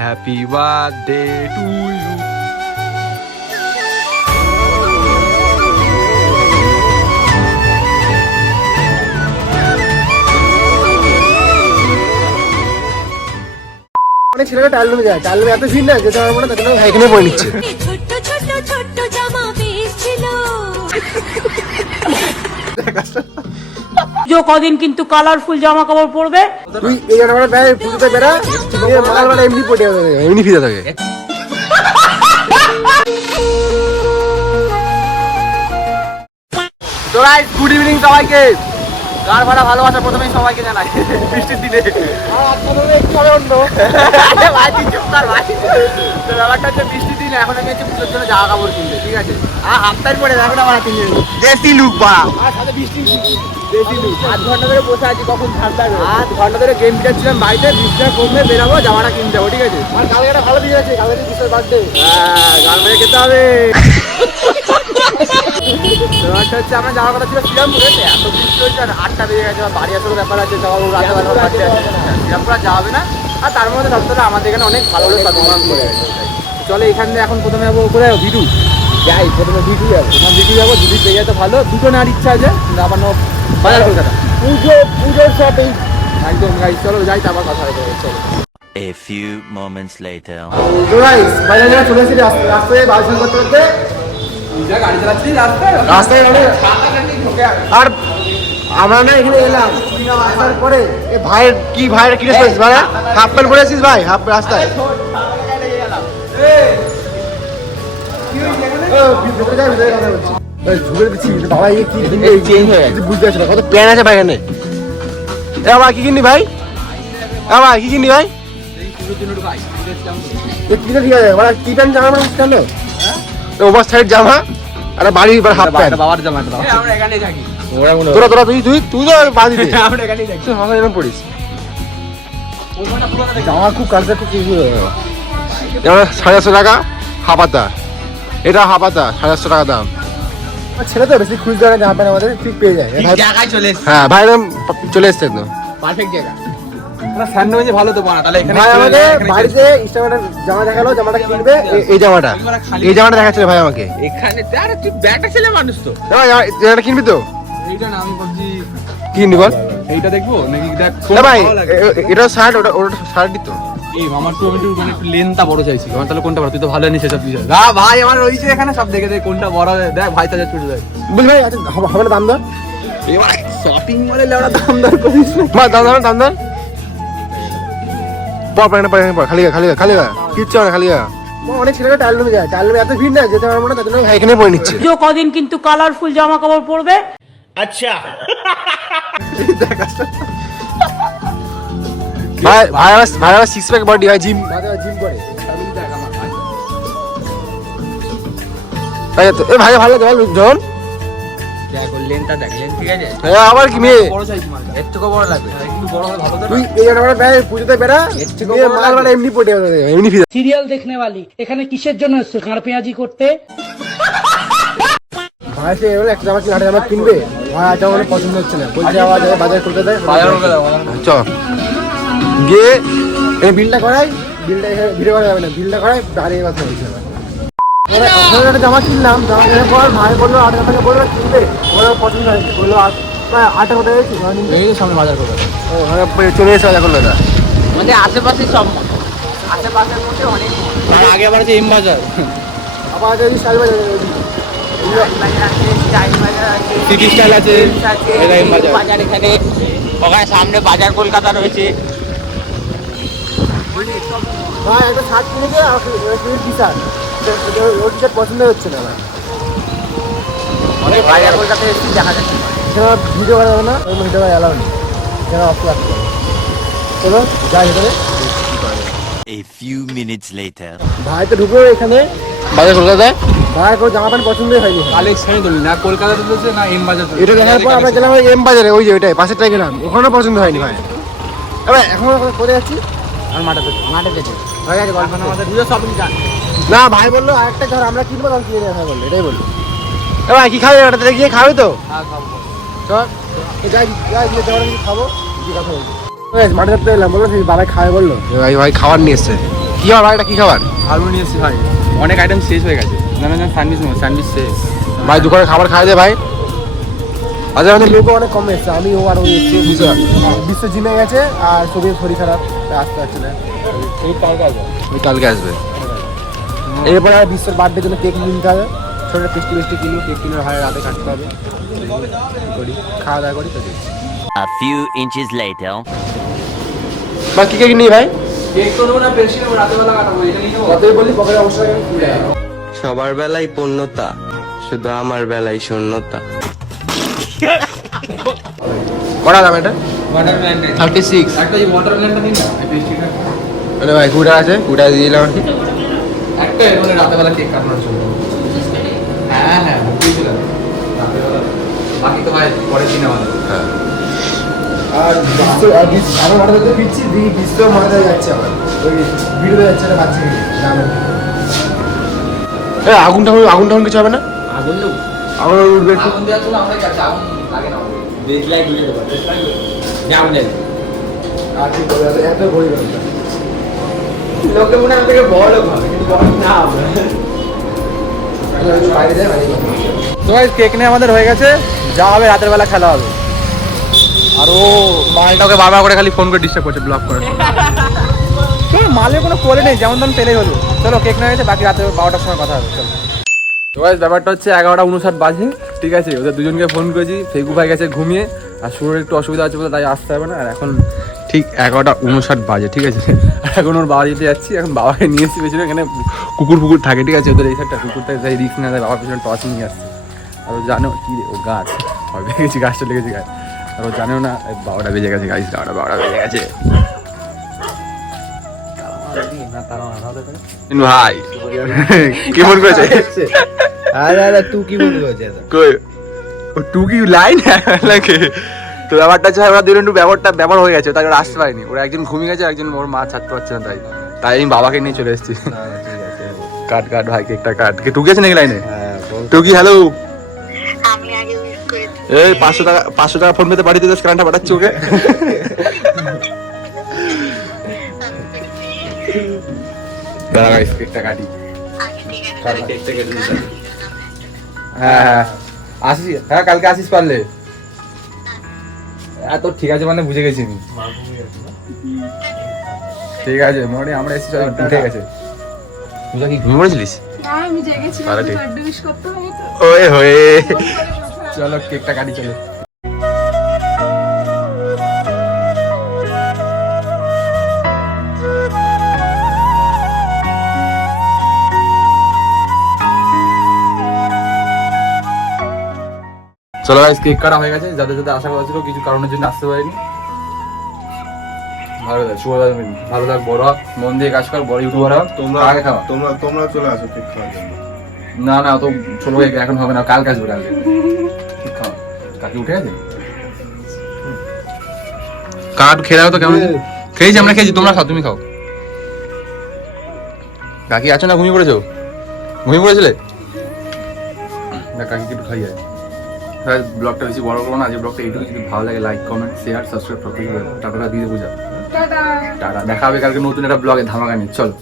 Happy birthday to you. অনেক ছেলেরা tile রুমে যায়, টাইল রুমে এত ভিড় না যেতে পারবো না, তার জন্য এখানে পড়ে নিচ্ছে। ছোট্ট ছোট্ট ছোট্ট জামা পিস ছিল। কদিন কিন্তু কালারফুল জামা কাপড় পরবে। তুই এই জায়গাটা বেড়া, পুজোতে বেড়া, মালবাড়া এমনি পড়ে যাবে, এমনি ফিরে থাকে। তো গাইস, গুড ইভিনিং সবাইকে। কার ভাড়া ভালোবাসা প্রথমেই সবাইকে জানাই বৃষ্টির দিনে। ব্যাপারটা হচ্ছে বৃষ্টির দিন, এখন আমি হচ্ছে পুজোর জন্য জামা কাপড় কিনতে, ঠিক আছে? হাফতার পরে দেখো না আমার কিনে দেশি লুক বা সাথে বৃষ্টি দেশি লুক। 8 ঘন্টা ধরে বসে আছি, কখন ঠান্ডা 8 ঘন্টা ধরে গেম খেলছিলাম বাড়িতে। বৃষ্টিটা কমবে বেরাবো, জামাটা কিনতে যাবো, ঠিক আছে? আর কালকে একটা ভালো দিন আছে, কালকে বৃষ্টির বার্থডে। হ্যাঁ, গান মেরে খেতে হবে। ব্যাপারটা হচ্ছে আমরা যাওয়ার কথা ছিল শ্রীরামপুরে, এত বৃষ্টি হচ্ছে আর 8টা বেজে গেছে, বাড়ি আসারও ব্যাপার আছে, শ্রীরামপুর যাওয়া হবে না। আর তার মধ্যে সবথেকে আমাদের এখানে অনেক ভালো ভালো শপিং করে গেছে। চলে এখান থেকে এখন প্রথমে যাবো কোথায়, ভিডু যাই, প্রথমে ভিডু যাবো। ভিডু যাবো, যদি পেয়ে যায় তো ভালো। দুটো নেওয়ার ইচ্ছা আছে, আবার বাজার কলকাতা পুজোর শপিং একদম। গাইস চলো যাই, তারপর কথা হবে। চলো। A few moments later. তো গাইস বাইরে যাওয়া চলে এসেছি, রাস্তায় বাসন করতে করতে গাড়ি চালাচ্ছি রাস্তায় আর আমরা না এখানে এলাম আসার পরে ভাইয়ের কি ভাইয়ের কি রেসপন্স ভাই? হাফ প্যান্ট পরে আছিস ভাই, হাফ রাস্তায় বুঝতে পারছি না কত প্যান্ট আছে ভাই এখানে। ভাই কি কিনবি ভাই? ভাই কি কিনবি ভাই? ঠিক আছে, কি প্যান্ট জামা কেন ওভার সাইড জামা আর বাড়ির হাফ প্যান্ট, বাবার জামা। আমরা এখানেই থাকি। তোরা তুই তো বাদ দিতে আমরা এখানেই থাকি। এরকম পড়িস জামা খুব কালচার খুব কিছু 750 টাকা হাফাতা, এটা হাফাতা 750 টাকা দাম। ছেলে তো বেশি খুঁজতে হয় না, জামা প্যান্ট আমাদের ঠিক পেয়ে যায়। জায়গায় চলে এসেছে। হ্যাঁ ভাই চলে এসছে একদম পারফেক্ট জায়গা। স্যান্ডউইচ ভালো তো বানা, তাহলে এখানে ভাই আমাকে বাড়িতে ইনস্টাগ্রামে জামা দেখালো, জামাটা কিনবে। এই জামাটা দেখাচ্ছিল ভাই আমাকে। এখানে আরে তুই ব্যাটা ছেলে মানুষ তো। জামাটা কিনবি তো? এইটা না, আমি ভাবছি কিনবি বল। এইটা দেখবো নাকি দেখ ভাই এটা শার্ট, ওটা শার্টই তো। এই আমার তো একটু মানে একটু লেন্থটা বড় চাইছি। আমার তাহলে কোনটা বড়? তুই তো ভালো জানিস এসব বিষয়। না ভাই, আমার রয়েছে এখানে সব দেখে দেখ কোনটা বড়। দেখ ভাই তাহলে ছুটে যায়। বুঝলি ভাই, আচ্ছা হবে না দাম দর? এবার শপিং মলে লেওড়া দাম দর করিস না। মা দাম দর খালি কিচ্ছু না, খালি অনেক ছেলেরা টাইল রুমে যায়, টাইল রুমে এত ভিড় না যেতে পারবো না, তার জন্য এখানে পড়ে নিচ্ছে। কদিন কিন্তু কালারফুল জামা কাপড় পরবে। আচ্ছা ভাই আমার 6 প্যাক বডি, ভাই জিম করে। তাই তো ভাই ভালো জল জন দেখ লেন্থটা দেখ, লেন্থ ঠিক আছে। আবার কি মেয়ে বড় চাইছি মাল, এর থেকে বড় লাগবে। একটু বড় হলে ভালো তো। তুই এই জায়গাটা বেড়া, পুজোতে বেড়া, মালবাড়া এমনি পড়ে যাবে, এমনি ফিরে। সিরিয়াল দেখনে वाली এখানে কিসের জন্য এসেছো? কাঁড় পেঁয়াজি করতে। ভাই সে এবার একটা জামা কিনবে, জামা কিনবে ভাই, আজ আমার পছন্দ হচ্ছে না, বলছে আবার বাজার করতে দেয়। চল গিয়ে এই বিলটা করাই, বিলটা ভিডিও করা যাবে না, বিলটা করাই দাঁড়িয়ে কথা বলছে। একটা জামা কিনলাম, জামা কেনার পর ভাই বললো 8 টাকা বললো কিনবে, ওরা পছন্দ হয়েছে, বললো 8 টাকা গেছি এই সামনে বাজার করবে। চলে এসে বাজার করলো এটা মানে আশেপাশে সব আশেপাশের মধ্যে অনেক। আগে আবার আছে এম বাজার, আবার যদি স্টাইল বাজার সিটি স্টাইল আছে, এটা এম বাজার। বাজার এখানে ওখানে সামনে বাজার কলকাতা রয়েছে। ভাই একটা শার্ট কিনেছে, টি শার্ট, ওর টি শার্ট পছন্দ হচ্ছে না ভাই। অনেক বাজার কলকাতায় এসে দেখা যাচ্ছে। সেটা ভিডিও করা যাবে না, ওই ভিডিও করা অ্যালাউ নেই, সেটা অফ রাখতে হবে। চলো যাই এখানে। A few minutes later. ভাই তো ঢুকলো এখানে বাজার কলকাতায়, ভাই কোনো জামা প্যান্ট পছন্দই হয়নি। কালেকশনই ধরলি না, কলকাতাতে বলছে না এম বাজার। এটা দেখার পর আমরা গেলাম এম বাজারে, ওই যে ওইটাই পাশেরটাই গেলাম, ওখানেও পছন্দ হয়নি ভাই। এবার এখন কোথায় যাচ্ছি? আর মাঠে যেতে হয়ে গেছে গল্প আমাদের পুজো শপিং জান না। ভাই বললো আরেকটা ঘর আমরা কিনবো, তখন কিনে নেওয়া বললো, এটাই বললো। এবার কি খাবে? ওটাতে গিয়ে খাবে তো? হ্যাঁ খাবো। চল যাই কিছু খাবো, কি কথা বলছি মাঠে ধরতে এলাম, বললো সেই বাবাই খাবে বললো, ভাই খাবার নিয়ে এসছে। কি খাবার ভাই, এটা কি খাবার? হারমোনি এসেছি ভাই, অনেক আইটেম শেষ হয়ে গেছে। না স্যান্ডউইচ নেবো, স্যান্ডউইচ শেষ। ভাই দোকানে খাবার খাওয়া যায় ভাই? আচ্ছা আমাদের লোকও অনেক কম এসছে, আমি ও আর ওই এসছে বিশ্ব জিমে গেছে আর ছবির শরীর খারাপ, আসতে পারছে না। এই কালকে আসবে। এরপরে আর বিশ্বের বার্থডের জন্য কেক কিনতে হবে, ছোটো পেস্টি কিনবো, কেক কিনে হয় রাতে কাটতে হবে, করি খাওয়া দাওয়া করি তো দেখছি। A few inches later. বা কি কেক নিই ভাই? কেক তো নেবো না, পেস্ট্রি নেবো, রাতের বেলা কাটাবো, এটা নিয়ে নেবো। কতই বলি পকেটে অবশ্যই খুলে যাবে। সবার বেলায় পূর্ণতা, শুধু আমার বেলায় শূন্যতা। কটা দাম এটা? 36। একটা এই ওয়াটারমেলনটা দিন না, এই পেস্ট্রিটা। মানে ভাই কুড়া আছে, কুড়া দিয়ে দিলাম। একটা মানে রাতের বেলা কেক কাটানোর জন্য। হ্যাঁ বুঝলাম, রাতের বেলা। বাকি তো ভাই পরের দিনে আমাদের। হ্যাঁ। আর আমার মাথাতে পিচ্ছি বিশ্ব মাথায় যাচ্ছে আমার, ওই ভিডিওতে যাচ্ছে না বাচ্চা আগুন টাগুন কিছু হবে না? আগুন নেবো, আগুন উঠবে একটু। আগুন দেওয়ার জন্য আমরাই যাচ্ছি, আগুন লাগে না। বেজলাই ঘুরে দেবো, বেজলাই আগুন দেবে। আর ঠিক হবে, এত গরিব লোকে মনে হয় থেকে বড় লোক হবে, কিন্তু বড় না হবে। বাইরে যায় বাইরে। তো গাইস কেক নিয়ে আমাদের হয়ে গেছে, যা হবে রাতের বেলা খেলা হবে। আর ও মালটাকে বারবার করে খালি ফোন করে ডিস্টার্ব করছে, ব্লক করে। মালের কোনো কোয়ালিটি নেই, যেমন তেমন পেলেই হলো। চলো কেক নিয়ে গেছে, বাকি রাতে 12টার সময় কথা হবে। চলো। তো গাইস ব্যাপারটা হচ্ছে 11:59 বাজে, ঠিক আছে। ওদের দুজনকে ফোন করেছি, ফেকু ভাই গেছে ঘুমিয়ে, আর শুরুর একটু অসুবিধা আছে বলে তাই আসতে হবে না। আর এখন ঠিক 11:59 বাজে, ঠিক আছে। এখন ওর বাবা যেতে যাচ্ছি, এখন বাবাকে নিয়ে এসেছি পেছনে, এখানে কুকুর থাকে, ঠিক আছে। ওদের এই সাইডটা কুকুরটা যাই রিস্ক না দেয়, বাবার পেছনে টর্চ নিয়ে আসছে। আর ও জানো কি রে, ও গাছ হবে গেছি, গাছটা লেগেছে গাছ। আর ও জানেও না 12টা বেজে গেছে, গাইস 12টা বেজে গেছে। ভাই কি মন করেছে? আরে তুই কি বলবি কই ও টু কি লাইন লাগে? তো ব্যাপারটা হচ্ছে ওরা দুজন একটু ব্যাপার হয়ে গেছে, তাই ওরা আসতে পারেনি। ওরা একজন ঘুমিয়ে গেছে, একজন ওর মা ছাড়তে পারছে না, তাই আমি বাবাকে নিয়ে চলে এসেছি। কাট ভাই, কেকটা কাট। কে টুকি আছে নাকি লাইনে? টুকি হ্যালো। এই 500 টাকা ফোন পেতে বাড়িতে স্ক্যানটা পাঠাচ্ছি ওকে। দাঁড়া গাইস, কেকটা কাটি। কেকটা কেটে দিতে। হ্যাঁ আসিস, হ্যাঁ কালকে আসিস পারলে। তো ঠিক আছে, মানে বুঝে গেছি আমি। ঠিক আছে, মোটামুটি আমরা এসেছি, উঠে গেছে। পূজা কি ঘুমিয়ে পড়েছিলিস? আমি জেগেছিলাম, তাহলে ঠিক। বার্থডে উইশ করতে হবে তো। ওয়ে হয়ে চলো কেকটা কাটি, চলো। চলো গাইস, কেক কাটা হয়ে গেছে। যাদের যাদের আশা করা ছিল, কিছু কারণের জন্য আসতে পারিনি। ভালো থাক, শুভ থাকবেন, ভালো থাক, বড় হ, মন দিয়ে কাজ কর, বড় ইউটিউবার হ। আগে খাওয়া। তোমরা চলে আসো কেক খাওয়ার জন্য। না তো ছোট কেক এখন হবে না, কালকে আসবে। কালকে ঠিক খাওয়া। কাকি উঠে গেছে? কাট খেয়ে দাও তো, কেমন খেয়েছি? আমরা খেয়েছি, তোমরা খাও, তুমি খাও। কাকি আছো না ঘুমিয়ে পড়েছো? ঘুমিয়ে পড়েছিলে না? কাকিকে একটু খাই যায়। ব্লগটা বেশি বড় করবো না, আজকে ব্লগটা এইটুকু। যদি ভালো লাগে লাইক কমেন্ট শেয়ার সাবস্ক্রাইব করতে টাটাটা দিয়ে বুঝা। টাটা। টাটা, দেখা হবে কালকে নতুন একটা ব্লগে ধামাকা নিয়ে। চলো।